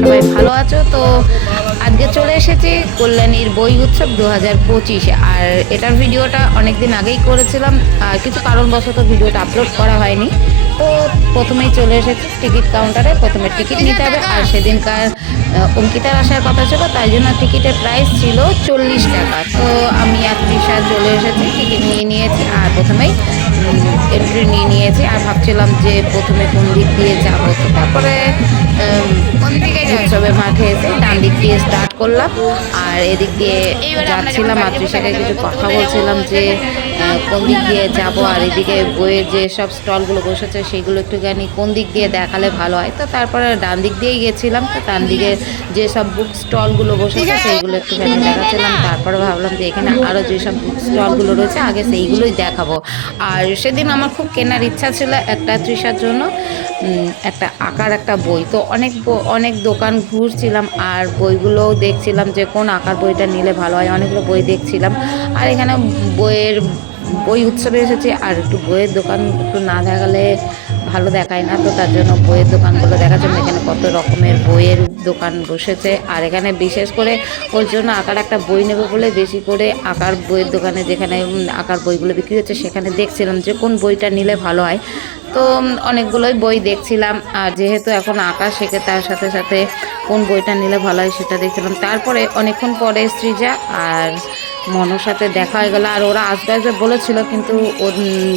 সবাই ভালো আছো তো। আজকে চলে এসেছি কল্যাণীর বই উৎসব 2025 আর এটার ভিডিওটা অনেক দিন আগেই করেছিলাম, আর কিছু কারণবশত ভিডিওটা আপলোড করা হয়নি। তো প্রথমেই চলে এসেছি টিকিট কাউন্টারে, প্রথমে টিকিট নিতে হবে। আর সেদিনকার অঙ্কিতার আসার কথা ছিল, তাই জন্য টিকিটের প্রাইস ছিল 40 টাকা। তো আমি আর তৃষা চলে এসেছি, টিকিট নিয়ে নিয়েছি আর প্রথমেই এন্ট্রি নিয়ে নিয়েছি। আর ভাবছিলাম যে প্রথমে কোন দিক দিয়ে যাবো, তো তারপরে উৎসবের মাঠে এসে ডান দিক দিয়ে স্টার্ট করলাম। আর এদিক দিয়ে যাচ্ছিলাম আর তৃষাকে কিছু কথা বলছিলাম যে কোন দিক দিয়ে যাব, আর এদিকে বইয়ের যে সব স্টলগুলো বসেছে সেগুলো একটুখানি কোন দিক দিয়ে দেখালে ভালো হয়। তো তারপরে ডান দিক দিয়েই গেছিলাম, তো ডান দিকে যে সব বুক স্টলগুলো বসেছে সেইগুলো একটুখানি দেখাচ্ছিলাম। তারপরে ভাবলাম যে এখানে আরও যেসব বুক স্টলগুলো রয়েছে আগে সেইগুলোই দেখাবো। আর সেদিন আমার খুব কেনার ইচ্ছা ছিল একটা তৃষার জন্য একটা আঁকার একটা বই। তো অনেক দোকান ঘুরছিলাম আর বইগুলোও দেখছিলাম যে কোন আঁকার বইটা নিলে ভালো হয়, অনেকগুলো বই দেখছিলাম। আর এখানে বই উৎসবে এসেছি, আর একটু বইয়ের দোকান একটু না দেখালে ভালো দেখায় না, তো তার জন্য বইয়ের দোকানগুলো দেখাচ্ছিলাম। এখানে কত রকমের বইয়ের দোকান বসেছে, আর এখানে বিশেষ করে ওর জন্য আঁকার একটা বই নেবে বলে বেশি করে আঁকার বইয়ের দোকানে, যেখানে আঁকার বইগুলো বিক্রি হচ্ছে সেখানে দেখছিলাম যে কোন বইটা নিলে ভালো হয়। তো অনেকগুলোই বই দেখছিলাম, আর যেহেতু এখন আঁকা শেখে তার সাথে সাথে কোন বইটা নিলে ভালো হয় সেটা দেখছিলাম। তারপরে অনেকক্ষণ পরে সৃজা আর মনোর সাথে দেখা হয়ে গেল। আর ওরা আসবে আসবে বলেছিল, কিন্তু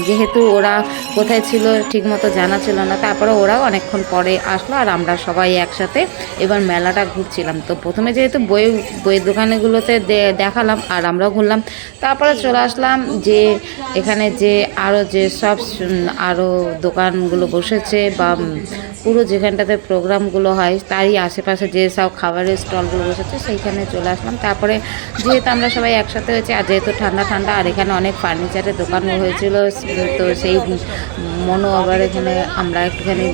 যেহেতু ওরা কোথায় ছিল ঠিকমতো জানা ছিল না, তারপরে ওরাও অনেকক্ষণ পরে আসলো আর আমরা সবাই একসাথে এবার মেলাটা ঘুরছিলাম। তো প্রথমে যেহেতু বইয়ের দোকানগুলোতে দেখালাম আর আমরাও ঘুরলাম, তারপরে চলে আসলাম যে এখানে যে আরও যে সব আরও দোকানগুলো বসেছে বা পুরো যেখানটাতে প্রোগ্রামগুলো হয় তারই আশেপাশে যে সব খাবারের স্টলগুলো বসেছে সেইখানে চলে আসলাম। তারপরে যেহেতু আমরা সবাই একসাথে হয়েছি আর যেহেতু ঠান্ডা ঠান্ডা, আর এখানে অনেক ফার্নিচারের দোকানও হয়েছিল, তো সেই আবার এখানে আমরা একটুখানি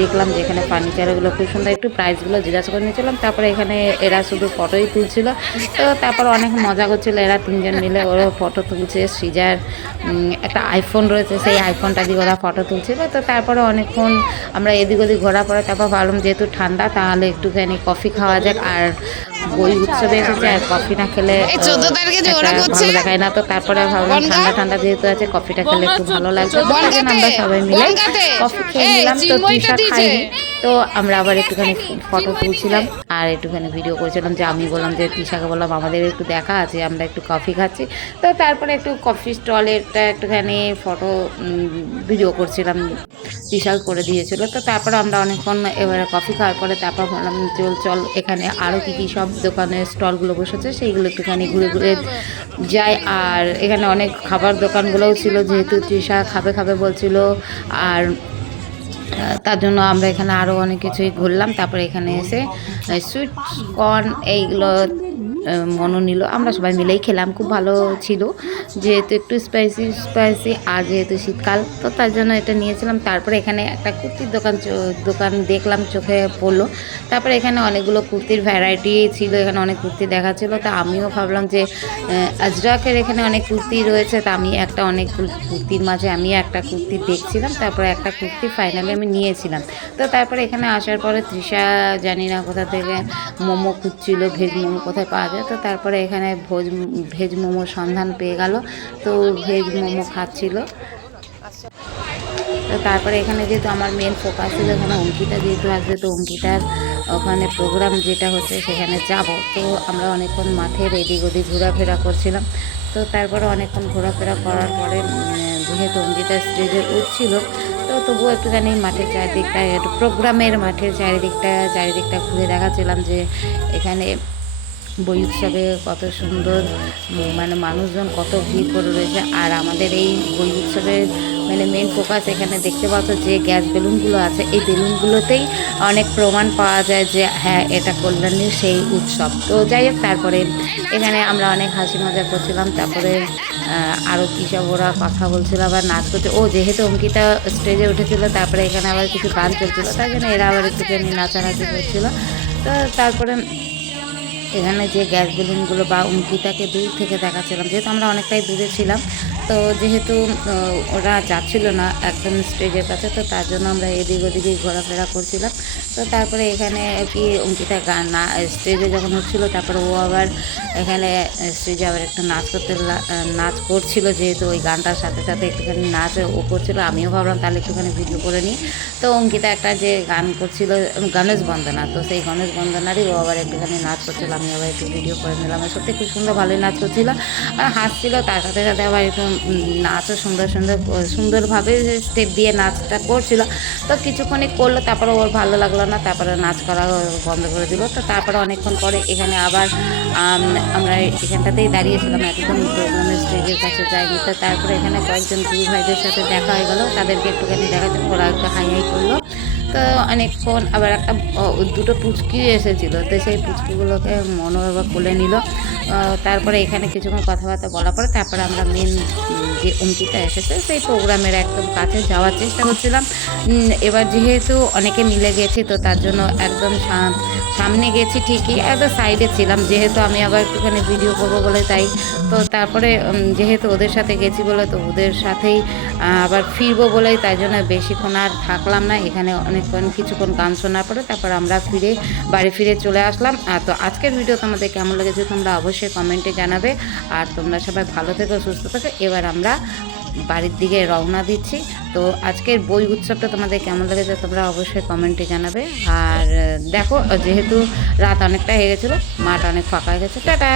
দেখলাম যে এখানে ফার্নিচারগুলো খুব সুন্দর, একটু প্রাইসগুলো জিজ্ঞাসা করে নিয়েছিলাম। তারপরে এখানে এরা শুধু ফটোই তুলছিল, তো তারপরে অনেক মজা করছিলো এরা তিনজন মিলে, ওরা ফটো তুলছে। সৃজার একটা আইফোন রয়েছে, সেই আইফোনটা দিয়ে ওরা ফটো তুলছিল। তো তারপরে অনেকক্ষণ আমরা এদিক ওদিক ঘোরা পরে তারপর ভাবলাম যেহেতু ঠান্ডা তাহলে একটুখানি কফি খাওয়া যাক। আর বই উৎসবে এসেছে আর কফি না খেলে ভালো দেখায় না, তো তারপরে ভাবলাম ঠান্ডা ঠান্ডা যেহেতু আছে কফিটা খেলে একটু ভালো লাগবে, তো তার জন্য আমরা সবাই মিলে কফি খেয়ে নিলাম। তো তৃষা খাইনি, তো আমরা আবার একটুখানি ফটো তুলছিলাম আর একটুখানি ভিডিও করছিলাম। যে আমি বললাম যে তৃষাকে বললাম আমাদের একটু দেখা আছে, আমরা একটু কফি খাচ্ছি। তো তারপরে একটু কফি স্টলেরটা একটুখানি ফটো ভিডিও করছিলাম, তৃষাও করে দিয়েছিল। তো তারপরে আমরা অনেকক্ষণ এবারে কফি খাওয়ার পরে তারপর বললাম চল এখানে আরও কী কী সব দোকানের স্টলগুলো বসেছে সেইগুলো একটুখানি ঘুরে ঘুরে যাই। আর এখানে অনেক খাবার দোকানগুলোও ছিল, যেহেতু তৃষা খাবে বলছিল, আর তার জন্য আমরা এখানে আরও অনেক কিছুই ঘুরলাম। তারপরে এখানে এসে সুইট কর্ন এইগুলো মনও নিল, আমরা সবাই মিলেই খেলাম, খুব ভালো ছিল। যেহেতু একটু স্পাইসি আর যেহেতু শীতকাল, তো তার জন্য এটা নিয়েছিলাম। তারপরে এখানে একটা কুর্তির দোকান দেখলাম, চোখে পড়লো। তারপরে এখানে অনেকগুলো কুর্তির ভ্যারাইটি ছিল, এখানে অনেক কুর্তি দেখাচ্ছিলো। তা আমিও ভাবলাম যে আজরাকের এখানে অনেক কুর্তি রয়েছে, তা আমি অনেক কুর্তির মাঝে আমি একটা কুর্তি দেখছিলাম। তারপরে একটা কুর্তি ফাইনালি আমি নিয়েছিলাম। তো তারপরে এখানে আসার পরে তৃষা জানি না কোথা থেকে মোমো খুঁজছিল, ভেজ মোমো কোথায় পাওয়া যায়। তো তারপরে এখানে ভেজ মোমোর সন্ধান পেয়ে গেল, তো ভেজ মোমো খাচ্ছিল। তো তারপরে এখানে যেহেতু আমার মেন ফোকাস ছিল এখানে অঙ্কিতা যেহেতু আসবে, তো অঙ্কিতার ওখানে প্রোগ্রাম যেটা হচ্ছে সেখানে যাব। তো আমরা অনেকক্ষণ মাঠের এদিক ওদিক ঘোরাফেরা করছিলাম। তো তারপরে অনেকক্ষণ ঘোরাফেরা করার পরে যেহেতু অঙ্কিতা স্টেজে উঠছিল, তো তবুও একটুখানি মাঠের চারিদিকটা একটু প্রোগ্রামের মাঠের চারিদিকটা ঘুরে দেখাচ্ছিলাম যে এখানে বই উৎসবে কত সুন্দর, মানে মানুষজন কত ভিড় করে রয়েছে। আর আমাদের এই বই উৎসবের মানে মেন ফোকাস এখানে দেখতে পাচ্ছ যে গ্যাস বেলুনগুলো আছে, এই বেলুনগুলোতেই অনেক প্রমাণ পাওয়া যায় যে হ্যাঁ এটা কল্যাণীর সেই উৎসব। তো যাই হোক, তারপরে এখানে আমরা অনেক হাসি মজা করছিলাম। তারপরে আরও কী সব ওরা কথা বলছিল, আবার নাচ করছে। যেহেতু অঙ্কিতা স্টেজে উঠেছিল, তারপরে এখানে আবার কিছু গান চলছিলো, তাই জন্য এরা আবার একটুখানি নাচানাচি করছিল। তো তারপরে এখানে যে গ্যাস বেলুনগুলো বা অঙ্কিতাকে দূর থেকে দেখাচ্ছিলাম, যেহেতু আমরা অনেকটাই দূরে ছিলাম, তো যেহেতু ওরা যাচ্ছিল না একদম স্টেজের কাছে, তো তার জন্য আমরা এদিক ওদিকে ঘোরাফেরা করছিলাম। তো তারপরে এখানে কি অঙ্কিতা গান না স্টেজে যখন হচ্ছিলো, তারপরে ও আবার এখানে স্টেজে আবার একটা নাচ করছিল, যেহেতু ওই গানটার সাথে সাথে একটুখানি নাচ ও করছিল। আমিও ভাবলাম তাহলে একটুখানি ভিডিও করে নিই। তো অঙ্কিতা একটা যে গান করছিল গণেশ বন্দনা, তো সেই গণেশ বন্দনারই ও আবার একটুখানি নাচ করছিল, আমি আবার একটু ভিডিও করে নিলাম। সত্যি খুব সুন্দর ভালোই নাচ করছিল আর হাসছিল, তার সাথে সাথে আবার একটু নাচও সুন্দরভাবে স্টেপ দিয়ে নাচটা করছিল। তো কিছুক্ষণই করলো, তারপরে ওর ভালো লাগলো না, তারপরে নাচ করা বন্ধ করে দিল। তো তারপরে অনেকক্ষণ পরে এখানে আবার আমরা এখানটাতেই দাঁড়িয়েছিলাম, একদম প্রোগ্রামের স্টেজের কাছে যাইনি। তো তারপরে এখানে কয়েকজন গুরু ভাইদের সাথে দেখা হয়ে গেলো, তাদেরকে একটুখানি দেখাচ্ছে, ওরা একটু হাই করলো। তো অনেকক্ষণ আবার একটা দুটো পুচকি এসেছিলো, তো সেই পুচকিগুলোকে মনো বাবা কোলে নিল। তারপরে এখানে কিছুক্ষণ কথাবার্তা বলার পরে তারপরে আমরা মেন যে অঙ্কিতা এসেছে সেই প্রোগ্রামের একদম কাছে যাওয়ার চেষ্টা করছিলাম। এবার যেহেতু অনেকে মিলে গেছি, তো তার জন্য একদম সামনে গেছি ঠিকই, একদম সাইডে ছিলাম, যেহেতু আমি আবার একটুখানি ভিডিও করবো বলে তাই। তো তারপরে যেহেতু ওদের সাথে গেছি বলে, তো ওদের সাথেই আবার ফিরবো বলেই, তাই জন্য বেশিক্ষণ আর থাকলাম না এখানে। কিছুক্ষণ গান শোনার পরে তারপর আমরা বাড়ি ফিরে চলে আসলাম। তো আজকের ভিডিও তোমাদের কেমন লেগেছে তোমরা অবশ্যই কমেন্টে জানাবে। আর তোমরা সবাই ভালো থেকো, সুস্থ থেকো। এবার আমরা বাড়ির দিকে রওনা দিচ্ছি। তো আজকের বই উৎসবটা তোমাদের কেমন লেগেছে তোমরা অবশ্যই কমেন্টে জানাবে। আর দেখো, যেহেতু রাত অনেকটা হয়ে গেছিলো, মাঠ অনেক ফাঁকা হয়ে গেছে। টাটা।